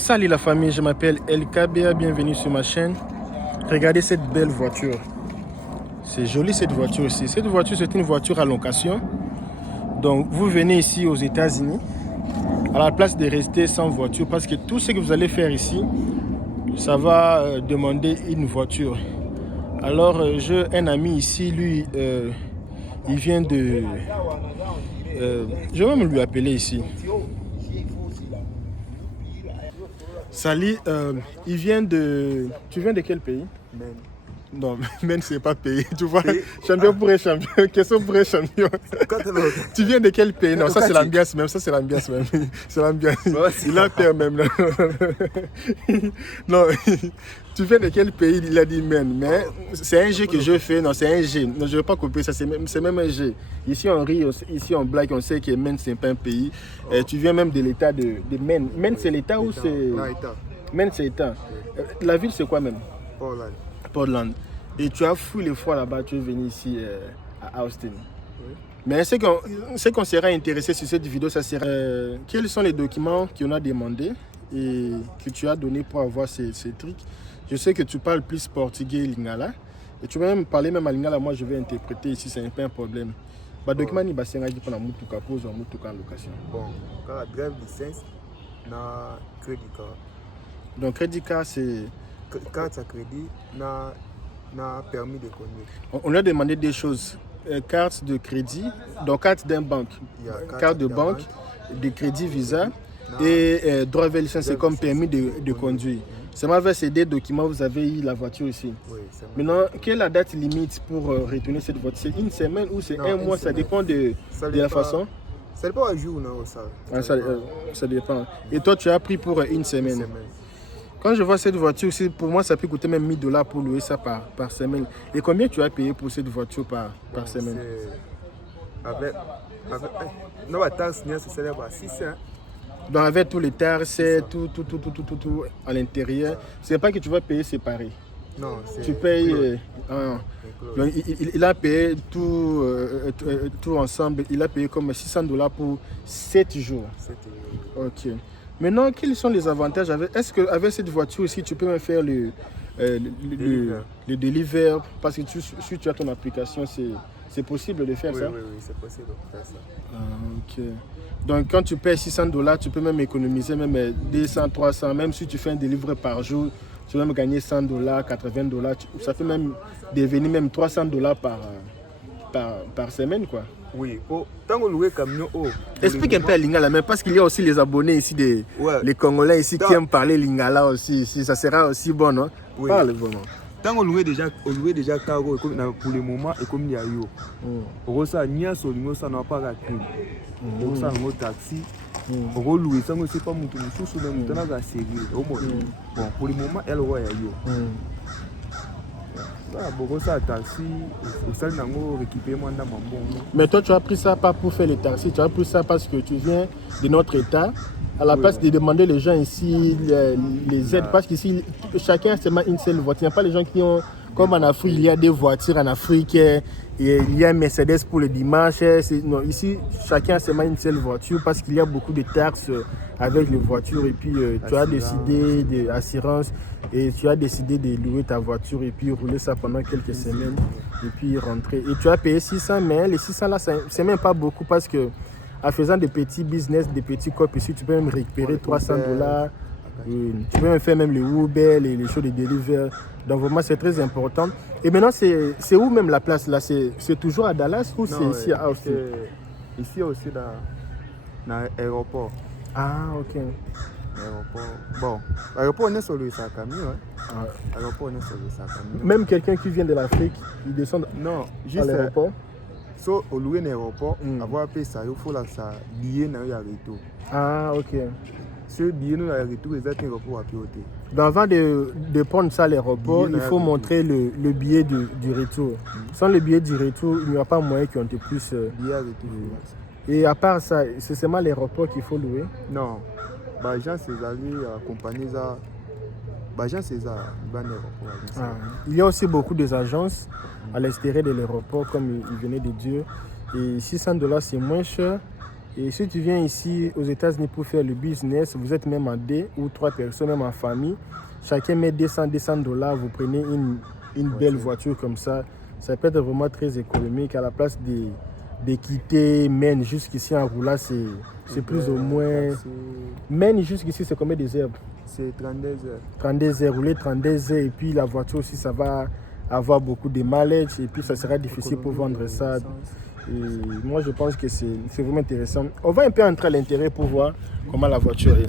Salut la famille, je m'appelle LKBA, bienvenue sur ma chaîne. Regardez cette belle voiture. C'est joli cette voiture aussi. Cette voiture, c'est une voiture à location. Donc vous venez ici aux États-Unis à la place de rester sans voiture parce que tout ce que vous allez faire ici, ça va demander une voiture. Alors j'ai un ami ici, lui, il vient de... je vais même lui appeler ici. Salut, il vient de... Tu viens de quel pays? Men. Non, men c'est pas pays, tu vois. Champion pour un champion, question pour un champion. Tu viens de quel pays? Non, ça c'est l'ambiance même, ça c'est l'ambiance même. C'est l'ambiance. Il a peur même. Là. Non, tu viens de quel pays? Il a dit men, mais c'est un jeu que je fais, non c'est un jeu. Non, je ne veux pas couper ça, c'est même un jeu. Ici on rit, ici on blague, on sait que men c'est pas un pays. Tu viens même de l'état de Men. Men c'est l'état ou c'est... Non, état. Men c'est l'état. La ville c'est quoi même? Portland. Portland. Et tu as fouillé les fois là-bas, tu es venu ici à Austin. Oui. Mais ce qu'on sera intéressé sur cette vidéo, ça sera quels sont les documents qu'on a demandé et que tu as donné pour avoir ces trucs. Je sais que tu parles plus portugais et lingala. Et tu vas même parler même à lingala, moi je vais interpréter ici, c'est pas un problème. Les documents ni basenga qui pour la mutuka pose en mutuka en location. Bon, quand la drive licence, na crédit card. Donc crédit card c'est... Carte à crédit, na permis de conduire. On a demandé des choses. Carte de crédit, donc carte d'un banque, carte de banque, de crédit Visa et droit de licence, c'est comme permis de conduire. C'est avec ces deux documents, vous avez eu la voiture ici. Oui, maintenant, quelle est la date limite pour retourner cette voiture? C'est une semaine ou c'est un mois? Ça dépend de la façon. Ça dépend un jour, non, ça. Ça dépend. Et toi, tu as pris pour une semaine. Quand je vois cette voiture aussi, pour moi, ça peut coûter même $1000 pour louer ça par semaine. Et combien tu as payé pour cette voiture par semaine? Non, la taxe, c'est 600. Donc avec tous les taxes, tout à l'intérieur, c'est pas que tu vas payer séparé. Non, tu payes. Donc, il a payé tout ensemble. Il a payé comme $600 pour 7 jours. 7 jours. Ok. Maintenant, quels sont les avantages? Est-ce qu'avec cette voiture aussi, tu peux même faire le delivery? Parce que si tu as ton application, c'est possible de faire ça? Oui, c'est possible de faire ça. Ok. Donc, quand tu payes $600, tu peux même économiser même 200, 300. Même si tu fais un delivery par jour, tu vas même gagner $100, $80. Ça peut même devenir même $300 par semaine, quoi. Oui, tant que louer camion, explique un peu à Lingala, mais parce qu'il y a aussi les abonnés ici, les Congolais ici qui aiment parler Lingala aussi. Ça sera aussi bon, non? Oui. Parle vraiment. Tant qu'on louait déjà cargo pour le moment et comme il y a eu. Pour ça, il y a ça n'a pas raté. Pour ça, on taxi. Pour louer ça, c'est pas mon tour. Sous le mouton à série. Bon, pour le moment, elle va y aller. Mais toi, tu as pris ça pas pour faire les taxis, tu as pris ça parce que tu viens de notre état. À la place de demander les gens ici les aides, parce qu'ici, chacun a seulement une seule voiture. Il n'y a pas les gens qui ont, comme en Afrique, il y a des voitures en Afrique, il y a un Mercedes pour le dimanche. Non, ici, chacun a seulement une seule voiture parce qu'il y a beaucoup de taxes avec les voitures. Et puis, tu as décidé d'assurance et tu as décidé de louer ta voiture et puis rouler ça pendant quelques semaines et puis rentrer. Et tu as payé 600, mais les 600 là, c'est même pas beaucoup parce que en faisant des petits business, des petits copes ici, tu peux même récupérer $300. Tu peux même faire même les Uber, les choses de delivery. Donc vraiment, c'est très important. Et maintenant, c'est où même la place là? C'est toujours à Dallas ou c'est ici à Austin? Ici aussi dans l'aéroport. Ah, ok. L'aéroport. Bon, l'aéroport est sur le sac à camion. L'aéroport est sur le sac à camion. Même quelqu'un qui vient de l'Afrique, il descend à l'aéroport? So, au louer l'aéroport, avoir payé ça, il faut ça billet dans le retour. Ah, ok. Ce billet dans le retour, c'est un aéroport à piloter. Donc, avant de prendre ça à l'aéroport, il faut montrer le billet du retour. Sans le billet du retour, il n'y aura pas moyen qu'on te puisse... Billet à retour. Et à part ça, c'est seulement l'aéroport qu'il faut louer? Non. Jean César, accompagné ça. Jean César, il y a aussi beaucoup d'agences à l'extérieur de l'aéroport, comme il venait de dire. Et $600, c'est moins cher. Et si tu viens ici aux États-Unis pour faire le business, vous êtes même en 2 ou 3 personnes, même en famille, chacun met $200, vous prenez une belle voiture comme ça. Ça peut être vraiment très économique. À la place de quitter Maine jusqu'ici en roulant, c'est plus ou moins... Maine jusqu'ici, c'est combien des heures? C'est 32 heures. 32 heures, rouler 32 heures. Et puis la voiture aussi, ça va avoir beaucoup de mileage. Et puis ça sera difficile pour vendre ça. Et moi, je pense que c'est vraiment intéressant. On va un peu entrer à l'intérieur pour voir comment la voiture est.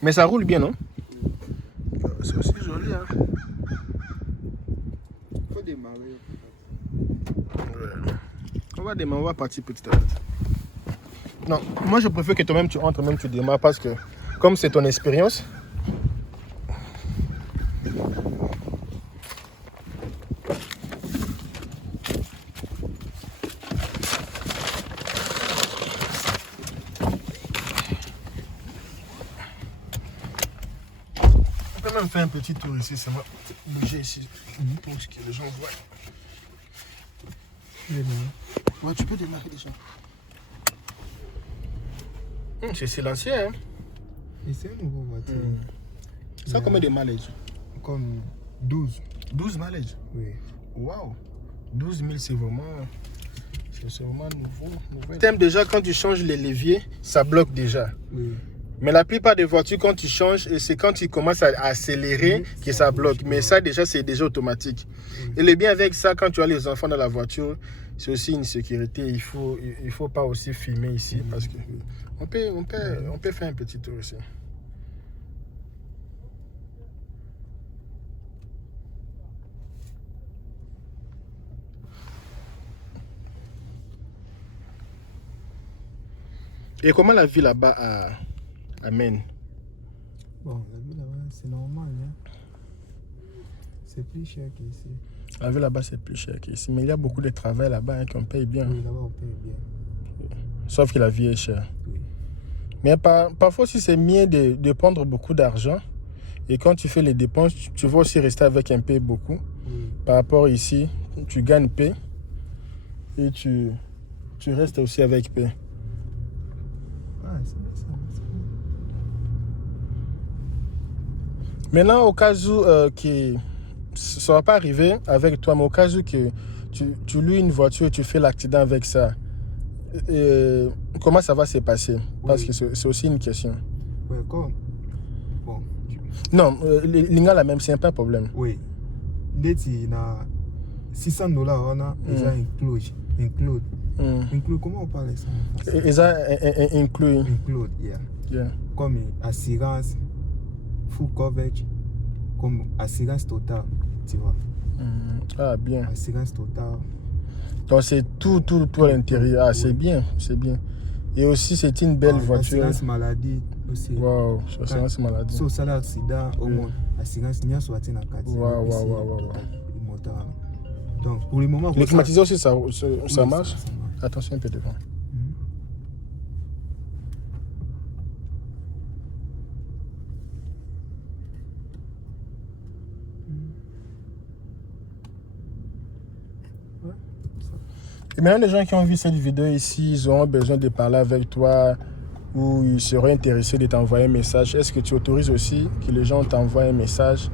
Mais ça roule bien, non? C'est aussi joli, hein? Il faut démarrer. Ouais. On va démarrer, on va partir petit à petit. Non, moi je préfère que toi-même tu entres, même tu démarres parce que comme c'est ton expérience. On peut même faire un petit tour ici, ça va bouger ici pour que les gens voient. Ouais, tu peux démarrer déjà. C'est silencieux, hein? Et c'est une nouvelle voiture. Ça, combien de mileage? Comme 12. 12 mileage? Oui. Waouh! 12 000, c'est vraiment nouveau. T'aimes déjà quand tu changes les leviers, ça bloque déjà. Oui. Mais la plupart des voitures, quand tu changes, c'est quand tu commences à accélérer que ça bloque. Mais ça, déjà, c'est déjà automatique. Et le bien avec ça, quand tu as les enfants dans la voiture, c'est aussi une sécurité. Il faut pas aussi filmer ici parce que on peut faire un petit tour ici. Et comment la vie là-bas à Maine? Bon, la vie là-bas, c'est normal. Hein? C'est plus cher qu'ici. La vie là-bas, c'est plus cher qu'ici. Mais il y a beaucoup de travail là-bas hein, qu'on paye bien. Oui, là-bas, on paye bien. Sauf que la vie est chère. Oui. Mais parfois aussi, c'est mieux de prendre beaucoup d'argent. Et quand tu fais les dépenses, tu vas aussi rester avec un peu beaucoup. Oui. Par rapport ici, tu gagnes paix. Et tu restes aussi avec paix. Ah, c'est bien ça. Maintenant, au cas où ça ne va pas arriver avec toi, mais au cas où que tu loues une voiture et tu fais l'accident avec ça, comment ça va se passer? Parce que c'est aussi une question. Oui, comme. Bon. Non, l'Inga la même, c'est pas un problème. Oui. Dès qu'il y a $600, on a déjà inclus. Inclus, comment on parle ça en français? Et ça inclut. Inclus, yeah. Comme assurance, full coverage, comme assurance totale, tu vois. Ah, bien. Assurance totale. Donc c'est tout à l'intérieur. Ah, c'est bien, c'est bien. Et aussi, c'est une belle voiture. Assurance maladie aussi. Waouh, assurance maladie. So, ça l'accident, au moins, assurance n'y a soit une carte. Waouh. Donc, pour le moment... Les climatiseurs aussi, ça marche? Attention un peu devant. Et maintenant, les gens qui ont vu cette vidéo ici, ils auront besoin de parler avec toi ou ils seraient intéressés de t'envoyer un message. Est-ce que tu autorises aussi que les gens t'envoient un message?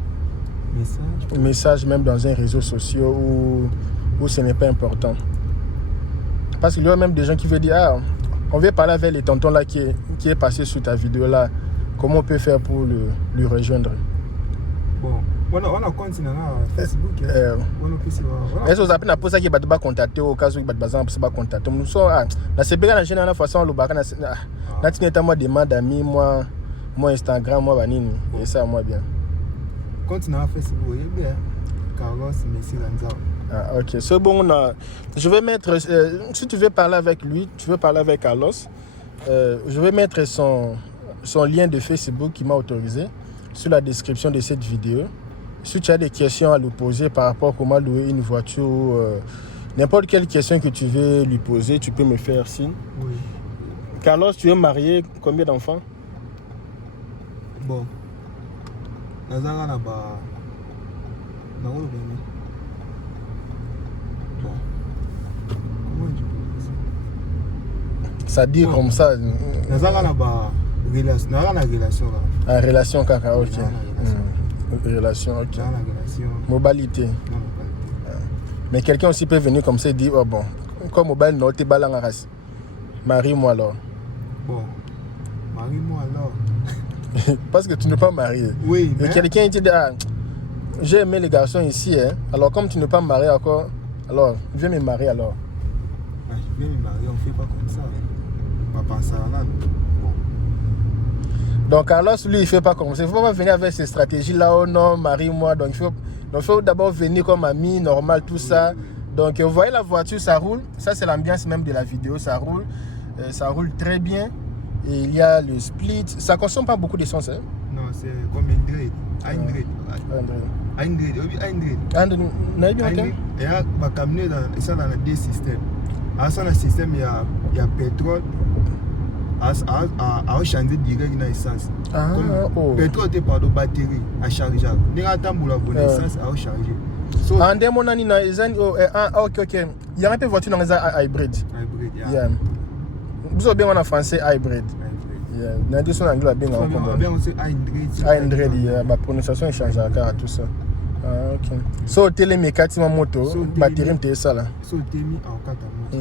Un message même dans un réseau social où ce n'est pas important. Parce qu'il y a même des gens qui veulent dire, ah, on veut parler avec les tontons là qui est passé sur ta vidéo là. Comment on peut faire pour le rejoindre? Bon, on a continué à Facebook. Est-ce que vous avez pour ça qui va contacter au cas où il va contacter? Nous sommes la CBK la général façon le bac na tineta moi demande amis moi Instagram moi banini et ça moi bien. Continue à Facebook, bien. Carlos Messi Lanza. Ah, ok, c'est bon. Je vais mettre, si tu veux parler avec lui, tu veux parler avec Carlos, je vais mettre son lien de Facebook qui m'a autorisé sur la description de cette vidéo. Si tu as des questions à lui poser par rapport à comment louer une voiture, n'importe quelle question que tu veux lui poser, tu peux me faire signe. Oui. Carlos, tu es marié, combien d'enfants? Bon. Ça dit comme ça. Nazala na ba relation, na relation là. Ah, relation kaka, ok. Relation, ok. Relation. Mobilité. Mais quelqu'un aussi peut venir comme ça et dire, oh bon, comme mobile, non, t'es balan à race. Marie-moi alors. Bon, marie-moi alors. Parce que tu n'es pas marié. Oui, mais... Et quelqu'un dit, ah, j'ai aimé les garçons ici, hein. Alors comme tu n'es pas marié encore, alors viens me marier alors. Ah, je viens me marier, on ne fait pas comme ça. On va penser à là. Bon. Donc Carlos, lui, il ne fait pas comme ça. Il ne faut pas venir avec ces stratégies-là, oh non, marie-moi. Donc il faut d'abord venir comme ami, normal, tout ça. Donc vous voyez la voiture, ça roule. Ça, c'est l'ambiance même de la vidéo, ça roule. Ça roule très bien. Et il y a le split. Ça ne consomme pas beaucoup d'essence. Hein? Non, c'est comme Indred. Indred. Il y a un camion dans deux systèmes. À ce système, il y a pétrole. À changer direct dans l'essence. Pétrole, tu as batterie à charger. Il y a un essence à charger. En démon, ok. Il y a un peu de voiture dans les hybride. Yeah. Vous avez bien en français hybrid. Dans deux en anglais, bien en hybrid. La prononciation change à tout ça. Ah, ok. So, télémécatique moto, batterie, c'est ça là. So, télémi en 4 moto.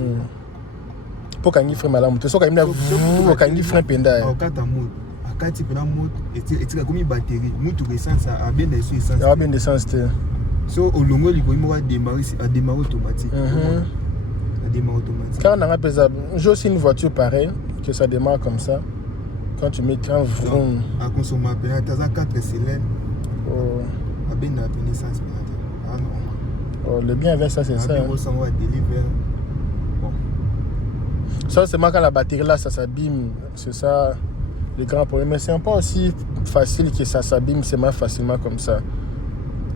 Pour qu'on y freine la moto. So, quand il freine penda. En 4 moto. À 4 types de moto, et tu as comme une batterie. Moto essence a bien des essence. A bien d'essence. So, au long il faut démarrer automatique. Quand on a pesé, j'ai aussi une voiture pareille, que ça démarre comme ça. Quand tu mets un vroom. À consommer, tu as 4 cylindres. Oh. À bien la pénétration. Ah non. Oh, le bien avec ça, c'est ça. Bon. Ça, c'est quand la batterie là, ça s'abîme. C'est ça le grand problème. Mais c'est pas aussi facile que ça s'abîme, c'est moins facilement comme ça.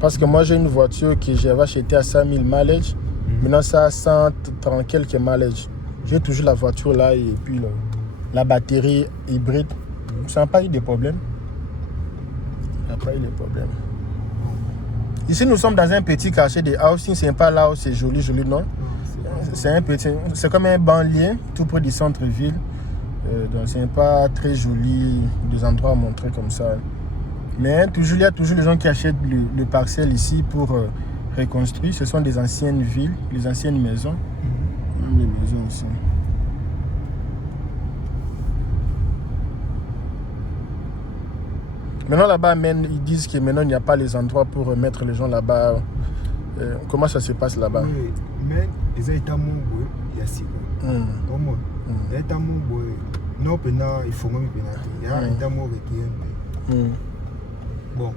Parce que moi, j'ai une voiture que j'avais achetée à 100 000 mileage. Maintenant, ça a 130 quelques mileage. J'ai toujours la voiture là et puis la batterie hybride. Ça n'a pas eu de problème. Ça n'a pas eu de problème. Ici, nous sommes dans un petit quartier de housing. C'est pas là où c'est joli, non? C'est un petit, c'est comme un banlieue, tout près du centre-ville. Donc, c'est pas très joli, des endroits à montrer comme ça. Mais il y a toujours les gens qui achètent le parcelle ici pour reconstruire. Ce sont des anciennes villes, les anciennes maisons. Les maisons aussi. Maintenant là-bas, ils disent que maintenant il n'y a pas les endroits pour mettre les gens là-bas. Comment ça se passe là-bas? Oui, mais ils ont été il y a 6 ans. Au moins, ils ont été non, il faut même il y a été bon,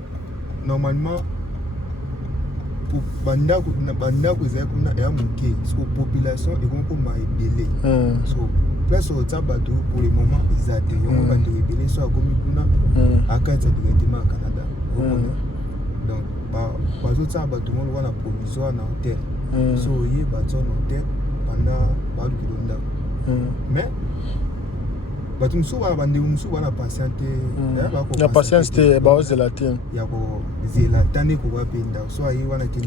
normalement, pour la population est comme un délai. Place au tabac pour le moment, ils ont été rebellés soit comme à 4 directement au Canada. Donc, par exemple, tabac tout le monde voit la provisoire dans l'hôtel. So, il y a bâton dans l'hôtel pendant mais la patience la patience c'est base de la terre.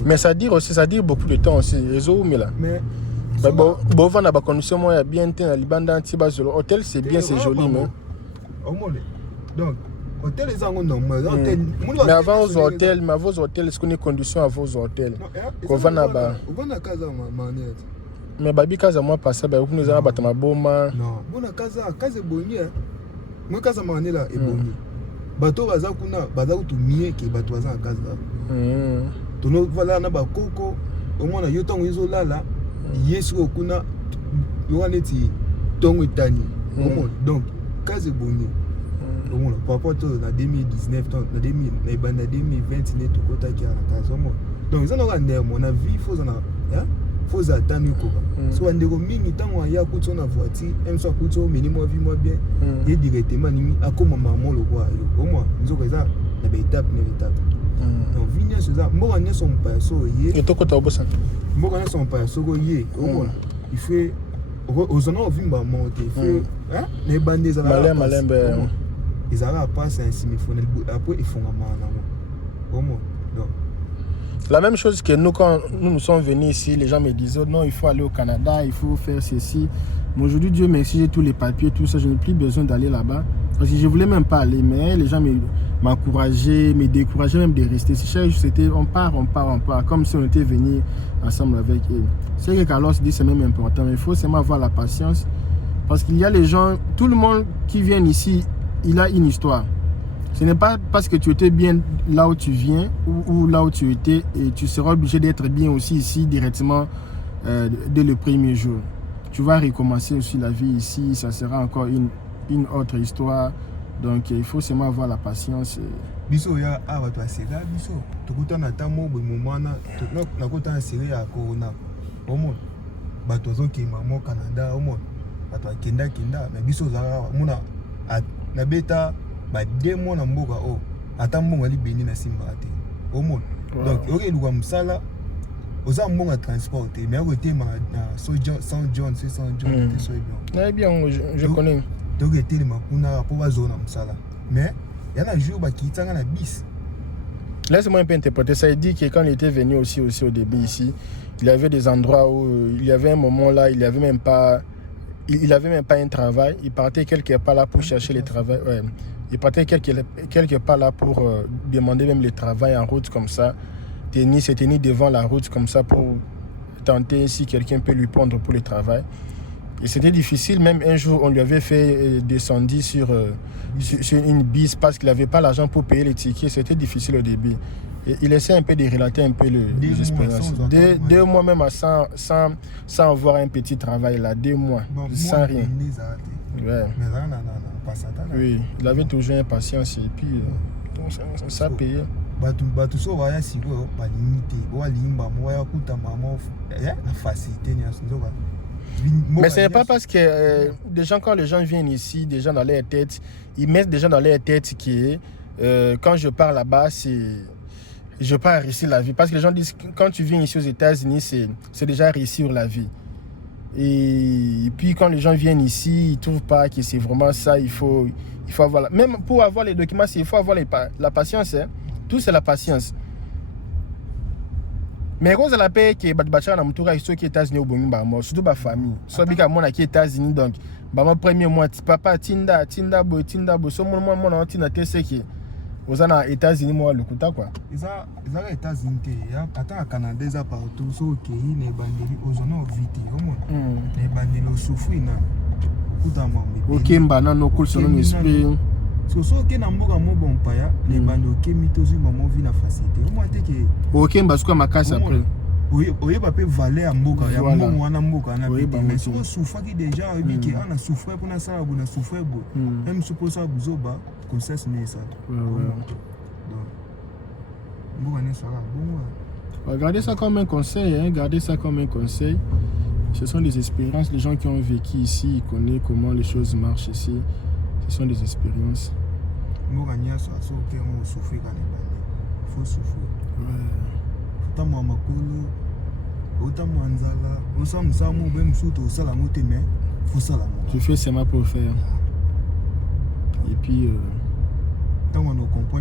Mais ça dire aussi, ça dire beaucoup de temps aussi. Mais bon, on a des conditions moins bien hôtel c'est bien, c'est joli mais donc hôtel les normal. Mais avant vos hôtels, est-ce qu'on a des conditions à vos hôtels? Mais babi kaza moi passer ba nous avons batama boma non bona kaza boni moi kaza manela e boni bato baza kuna baza kutumie ke bato baza kaza tono voilà na ba koko au moins yo tongo izolala yesu kuna yo aneti tongo etani donc kaza boni au moins par rapport à 2019 na 2000 na ibanda 2020 ne to kota ki ana kaza au moins donc ils ont na mon avis faut en hein faut attendre quoi soit ndeko mingi tango ya kuto na voiture même soit kuto minimum vie moi bien et directement nimi akoma maman le quoi au moins nzoko eza na ba étape donc vinya ça mboka ne sont pas so yé et to kota obosa mboka ne sont pas so go yé au moins il fait aux en vimba monter il fait hein les bandits ça malembe ils allaient passer ainsi mais faut après ils font maman au moins donc La même chose que nous, quand nous sommes venus ici, les gens me disaient non, il faut aller au Canada, il faut faire ceci. Mais aujourd'hui, Dieu merci, j'ai tous les papiers, tout ça, je n'ai plus besoin d'aller là-bas. Parce que je ne voulais même pas aller, mais les gens m'encourageaient, me décourageaient même de rester. C'était on part, comme si on était venus ensemble avec eux. C'est que Carlos dit c'est même important, mais il faut seulement avoir la patience. Parce qu'il y a les gens, tout le monde qui vient ici, il a une histoire. Ce n'est pas parce que tu étais bien là où tu viens ou là où tu étais et tu seras obligé d'être bien aussi ici directement dès le premier jour. Tu vas recommencer aussi la vie ici, ça sera encore une autre histoire. Donc il faut seulement avoir la patience. Biso ya ava to asega biso tokuta na tamo bo momana na kota asere ya corona. Omo bato zo ki mamo Canada omo bato akenda mais biso za mona na beta ba 2 mois na mboka o ata mbongo li beni na simba te. Omo donc oke luka msala oza mbongo transport mais oke ma na Saint John te so bien. Bien, je connais. Donc il était makuna pour la zone amsala mais il y a un jour qui est dans la bis. Laisse-moi un peu interpréter ça. Il dit que quand il était venu aussi au début ici, il y avait des endroits où il y avait un moment là, il avait même pas un travail. Il partait quelque part là pour chercher le travail. Ouais. Il partait quelque part là pour demander même le travail en route comme ça. Se tenir devant la route comme ça pour tenter si quelqu'un peut lui prendre pour le travail. Et c'était difficile, même un jour on lui avait fait descendre sur une bise parce qu'il n'avait pas l'argent pour payer les tickets. C'était difficile au début. Et il essaie un peu de relater un peu les expériences. 2 mois même sans avoir un petit travail là, 2 mois, sans rien. Ouais. Oui, il avait toujours impatience et puis ça payait. Mais ce n'est pas parce que quand les gens viennent ici, des gens dans leur tête, ils mettent des gens dans leur tête que quand je pars là-bas, je pars réussir la vie. Parce que les gens disent que quand tu viens ici aux États-Unis, c'est déjà réussir la vie. Et puis quand les gens viennent ici, ils ne trouvent pas que c'est vraiment ça. Il faut avoir même pour avoir les documents, il faut avoir la patience. Hein. Tout c'est la patience. Mais quand on appelle que Badbacha na mutura iso qui États-Unis au bongi ba mo surtout ba famille. So bika mona qui États-Unis donc ba mon premier mois papa tinda bo so mon na tinda te seki. Ozana États-Unis moi le kuta quoi. Ils ont États-Unis ya ata Canada za partout so ki ne bandeli ozona vite omo. Ne bandeli souffrir na kuta mambe. OK mbana no cool son esprit. So ke na mboka mo bon paya les bando ke mitozu maman vi na facilité au moins te ke OK mbasuka makasi après oye ba pe valer mboka ya mbongo wana mboka na pe mais so souffre ki déjà obi ke ana souffre pour na sala bona souffre bo même suppose ça buzoba conscience mais ça mboka ne sala bon. Regardez ça comme un conseil hein, gardez ça comme un conseil. Ce sont des expériences, les gens qui ont vécu ici, ils connaissent comment les choses marchent ici. Ce sont des expériences. Il faut souffrir. Tu fais seulement pour faire. Et puis quand on comprend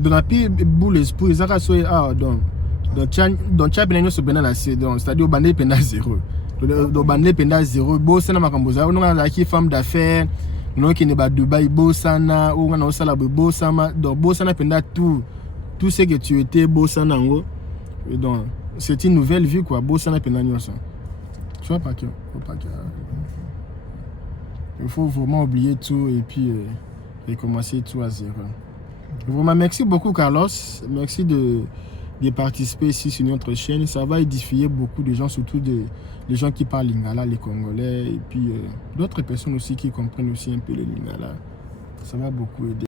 dans la pire boule esprit ça ka so donc tu as bien so bena la donc c'est-à-dire au bandé penda 0 do bandé penda 0 bo sana makambo za on a qui femme d'affaires non qui ne ba Dubaï bo sana ou on a osala bo sama donc bo sana penda tout ce que tu étais bo sana ngo donc c'est une nouvelle vie quoi bo sana penda nyoso tu vois pas que il faut vraiment oublier tout et puis recommencer tout à 0. Vraiment, merci beaucoup Carlos, merci de participer ici sur notre chaîne. Ça va édifier beaucoup de gens, surtout les gens qui parlent lingala, les Congolais, et puis d'autres personnes aussi qui comprennent aussi un peu le lingala. Ça va beaucoup aider.